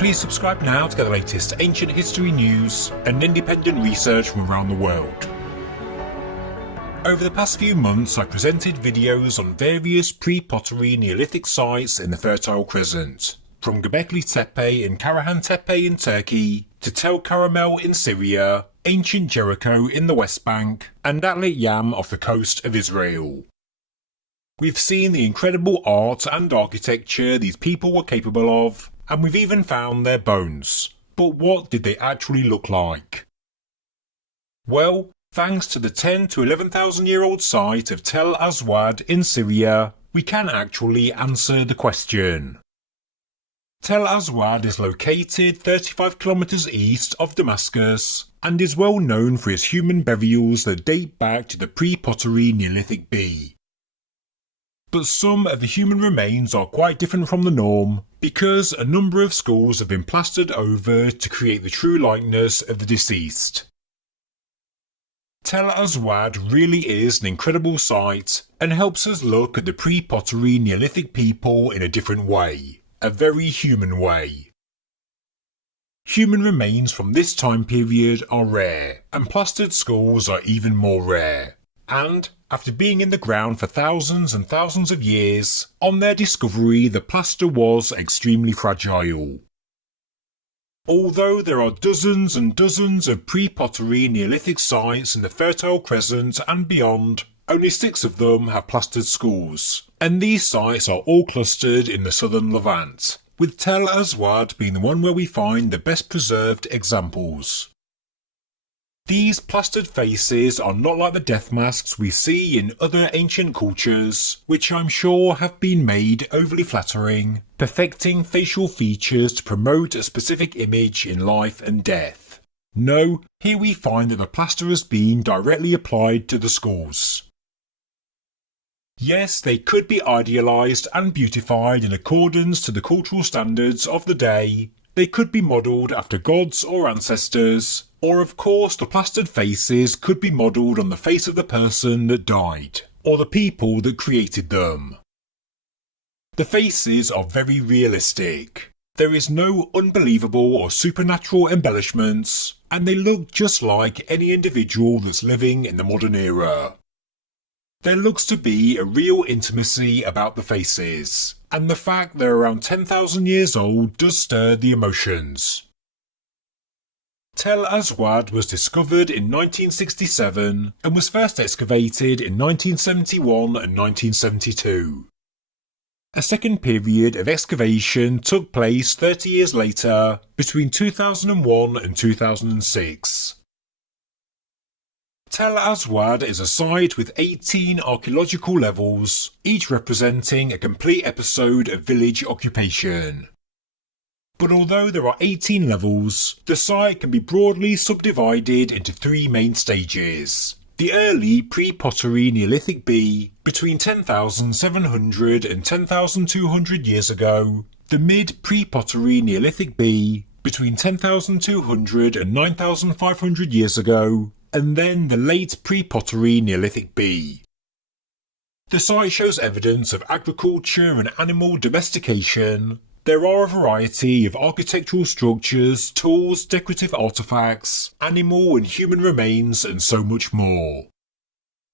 Please subscribe now to get the latest ancient history news and independent research from around the world. Over the past few months, I presented videos on various pre-pottery Neolithic sites in the Fertile Crescent, from Gobekli Tepe and Karahan Tepe in Turkey, to Tell Karamer in Syria, ancient Jericho in the West Bank, and Atrit Yamu off the coast of Israel. We've seen the incredible art and architecture these people were capable of, and we've even found their bones. But what did they actually look like? Well, thanks to the 10 to 11,000 year old site of Tell Aswad in Syria, we can actually answer the question. Tell Aswad is located 35 kilometers east of Damascus and is well known for its human burials that date back to the pre-pottery Neolithic B. But some of the human remains are quite different from the norm because a number of skulls have been plastered over to create the true likeness of the deceased. Tell Aswad really is an incredible site and helps us look at the pre-pottery Neolithic people in a different way, a very human way. Human remains from this time period are rare, and plastered skulls are even more rare. And, after being in the ground for thousands and thousands of years, on their discovery the plaster was extremely fragile. Although there are dozens and dozens of pre-pottery Neolithic sites in the Fertile Crescent and beyond, only 6 of them have plastered skulls, and these sites are all clustered in the southern Levant, with Tell Aswad being the one where we find the best preserved examples. These plastered faces are not like the death masks we see in other ancient cultures, which I'm sure have been made overly flattering, perfecting facial features to promote a specific image in life and death. No, here we find that the plaster has been directly applied to the skulls. Yes, they could be idealised and beautified in accordance to the cultural standards of the day. They could be modelled after gods or ancestors, or of course the plastered faces could be modelled on the face of the person that died, or the people that created them. The faces are very realistic. There is no unbelievable or supernatural embellishments, and they look just like any individual that's living in the modern era. There looks to be a real intimacy about the faces, and the fact they're around 10,000 years old does stir the emotions. Tell Aswad was discovered in 1967 and was first excavated in 1971 and 1972. A second period of excavation took place 30 years later, between 2001 and 2006. Tell Aswad is a site with 18 archaeological levels, each representing a complete episode of village occupation. But although there are 18 levels, the site can be broadly subdivided into 3 main stages. The early pre-pottery Neolithic B, between 10,700 and 10,200 years ago, the mid pre-pottery Neolithic B, between 10,200 and 9,500 years ago, and then the late pre-pottery Neolithic B. The site shows evidence of agriculture and animal domestication. There are a variety of architectural structures, tools, decorative artefacts, animal and human remains, and so much more.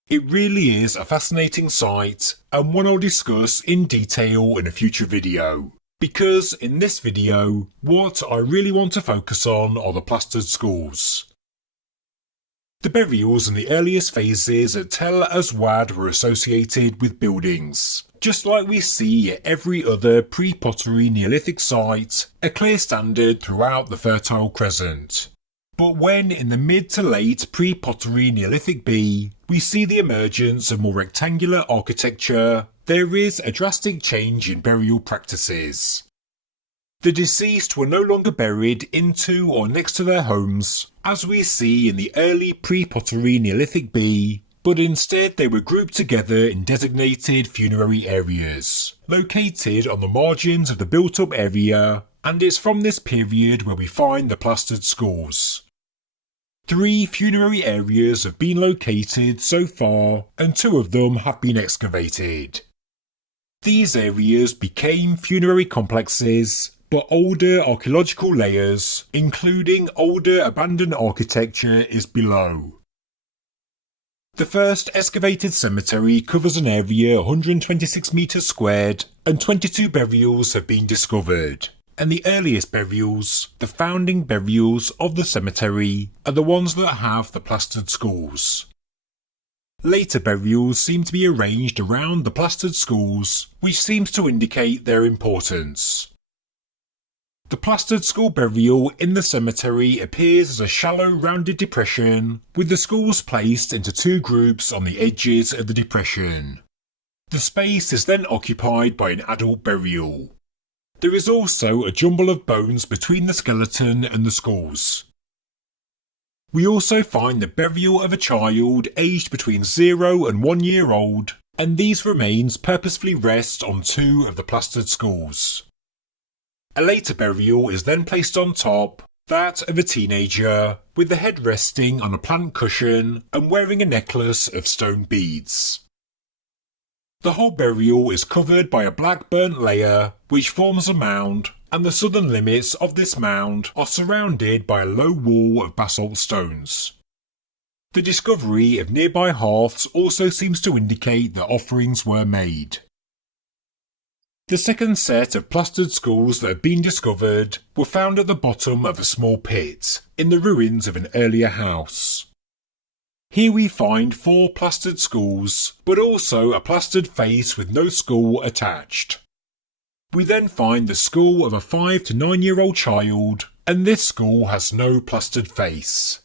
It really is a fascinating site, and one I'll discuss in detail in a future video. Because in this video, what I really want to focus on are the plastered skulls. The burials in the earliest phases at Tell Aswad were associated with buildings. Just like we see at every other pre-pottery Neolithic site, a clear standard throughout the Fertile Crescent. But when in the mid to late pre-pottery Neolithic B, we see the emergence of more rectangular architecture, there is a drastic change in burial practices. The deceased were no longer buried into or next to their homes, as we see in the early pre-pottery Neolithic B, but instead they were grouped together in designated funerary areas, located on the margins of the built-up area, and it's from this period where we find the plastered skulls. 3 funerary areas have been located so far, and 2 of them have been excavated. These areas became funerary complexes, but older archaeological layers, including older abandoned architecture, is below. The first excavated cemetery covers an area 126 metres squared, and 22 burials have been discovered. And the earliest burials, the founding burials of the cemetery, are the ones that have the plastered skulls. Later burials seem to be arranged around the plastered skulls, which seems to indicate their importance. The plastered skull burial in the cemetery appears as a shallow rounded depression, with the skulls placed into two groups on the edges of the depression. The space is then occupied by an adult burial. There is also a jumble of bones between the skeleton and the skulls. We also find the burial of a child aged between 0 and 1 year old, and these remains purposefully rest on two of the plastered skulls. A later burial is then placed on top, that of a teenager, with the head resting on a plant cushion and wearing a necklace of stone beads. The whole burial is covered by a black burnt layer, which forms a mound, and the southern limits of this mound are surrounded by a low wall of basalt stones. The discovery of nearby hearths also seems to indicate that offerings were made. The second set of plastered skulls that have been discovered were found at the bottom of a small pit, in the ruins of an earlier house. Here we find 4 plastered skulls, but also a plastered face with no skull attached. We then find the skull of a 5 to 9 year old child, and this skull has no plastered face.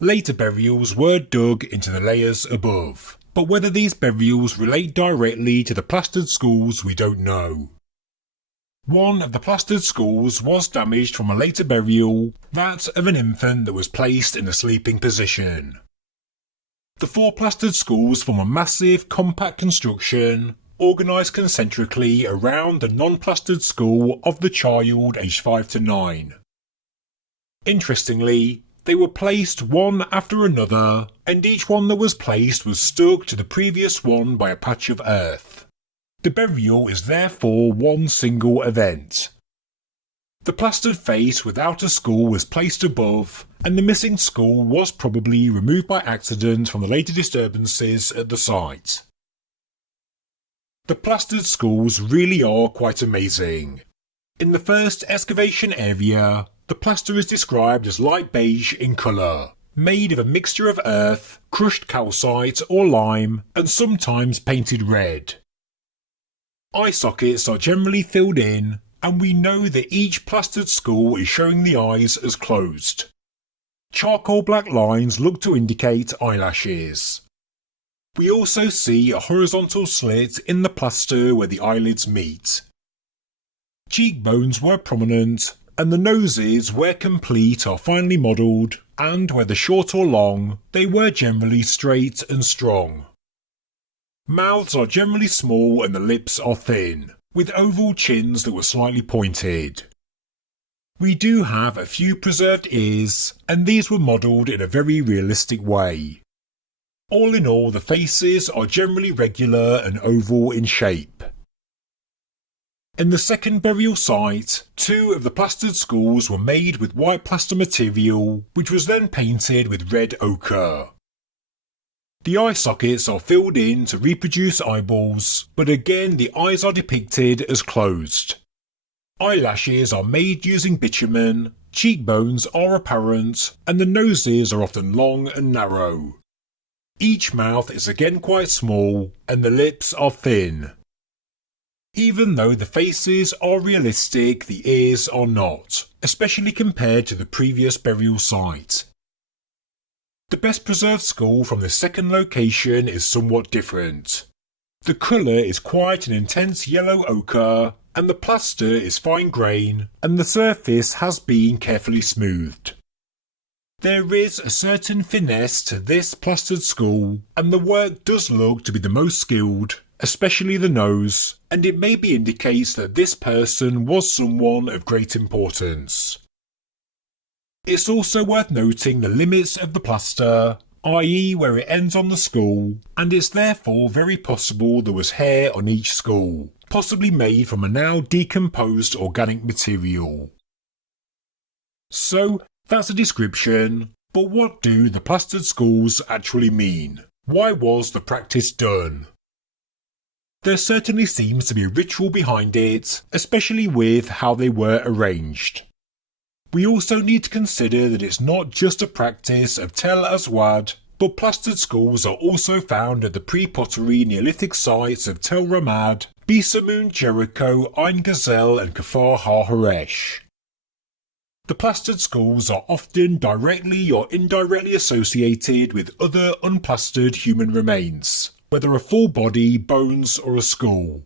Later burials were dug into the layers above, but whether these burials relate directly to the plastered skulls we don't know. One of the plastered skulls was damaged from a later burial, that of an infant that was placed in a sleeping position. The 4 plastered skulls form a massive, compact construction, organised concentrically around the non-plastered skull of the child aged 5 to 9. Interestingly, they were placed one after another, and each one that was placed was stuck to the previous one by a patch of earth. The burial is therefore one single event. The plastered face without a skull was placed above, and the missing skull was probably removed by accident from the later disturbances at the site. The plastered skulls really are quite amazing. In the first excavation area, the plaster is described as light beige in colour, made of a mixture of earth, crushed calcite or lime, and sometimes painted red. Eye sockets are generally filled in, and we know that each plastered skull is showing the eyes as closed. Charcoal black lines look to indicate eyelashes. We also see a horizontal slit in the plaster where the eyelids meet. Cheekbones were prominent, and the noses, where complete, are finely modelled, and whether short or long, they were generally straight and strong. Mouths are generally small and the lips are thin, with oval chins that were slightly pointed. We do have a few preserved ears, and these were modelled in a very realistic way. All in all, the faces are generally regular and oval in shape. In the second burial site, 2 of the plastered skulls were made with white plaster material, which was then painted with red ochre. The eye sockets are filled in to reproduce eyeballs, but again the eyes are depicted as closed. Eyelashes are made using bitumen, cheekbones are apparent, and the noses are often long and narrow. Each mouth is again quite small, and the lips are thin. Even though the faces are realistic, the ears are not, especially compared to the previous burial site. The best preserved skull from the second location is somewhat different. The colour is quite an intense yellow ochre, and the plaster is fine grain, and the surface has been carefully smoothed. There is a certain finesse to this plastered skull, and the work does look to be the most skilled, especially the nose, and it maybe indicates that this person was someone of great importance. It's also worth noting the limits of the plaster, i.e. where it ends on the skull, and it's therefore very possible there was hair on each skull, possibly made from a now decomposed organic material. So, that's a description, but what do the plastered skulls actually mean? Why was the practice done? There certainly seems to be a ritual behind it, especially with how they were arranged. We also need to consider that it's not just a practice of Tell Aswad, but plastered skulls are also found at the pre-pottery Neolithic sites of Tell Karamer, Jericho, Ein Gezel and Kfar HaHaresh. The plastered skulls are often directly or indirectly associated with other unplastered human remains, whether a full body, bones or a skull.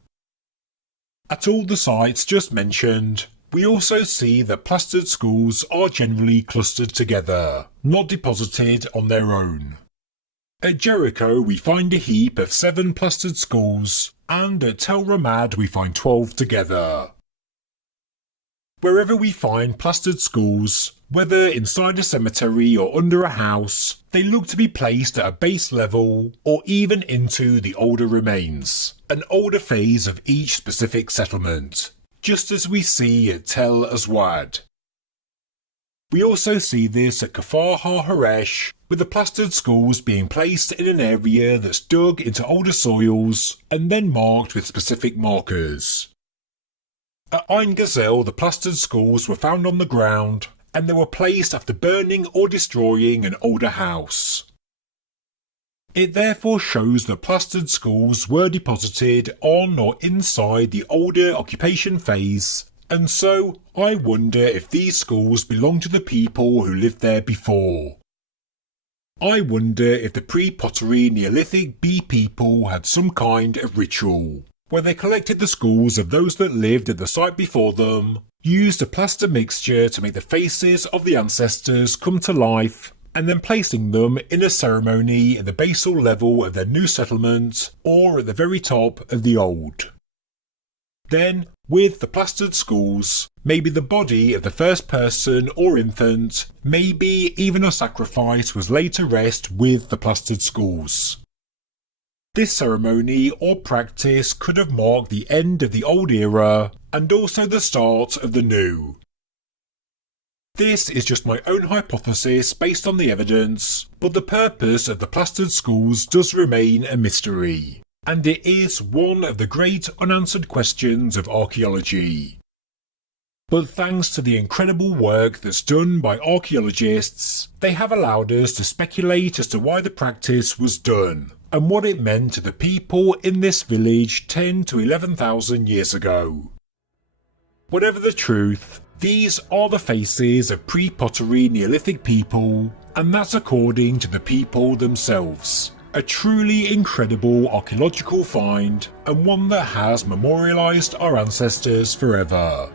At all the sites just mentioned, we also see that plastered skulls are generally clustered together, not deposited on their own. At Jericho we find a heap of 7 plastered skulls, and at Tell Karamer we find 12 together. Wherever we find plastered skulls, whether inside a cemetery or under a house, they look to be placed at a base level or even into the older remains, an older phase of each specific settlement, just as we see at Tell Aswad. We also see this at Kfar HaHaresh, with the plastered skulls being placed in an area that's dug into older soils and then marked with specific markers. At Ein Gezel, the plastered skulls were found on the ground, and they were placed after burning or destroying an older house. It therefore shows that plastered skulls were deposited on or inside the older occupation phase, and so I wonder if these skulls belong to the people who lived there before. I wonder if the pre-pottery Neolithic bee people had some kind of ritual, where they collected the skulls of those that lived at the site before them, used a plaster mixture to make the faces of the ancestors come to life, and then placing them in a ceremony at the basal level of their new settlement or at the very top of the old. Then, with the plastered skulls, maybe the body of the first person or infant, maybe even a sacrifice was laid to rest with the plastered skulls. This ceremony or practice could have marked the end of the old era and also the start of the new. This is just my own hypothesis based on the evidence, but the purpose of the plastered skulls does remain a mystery, and it is one of the great unanswered questions of archaeology. But thanks to the incredible work that's done by archaeologists, they have allowed us to speculate as to why the practice was done, and what it meant to the people in this village 10 to 11,000 years ago. Whatever the truth, these are the faces of pre-pottery Neolithic people, and that's according to the people themselves. A truly incredible archaeological find, and one that has memorialised our ancestors forever.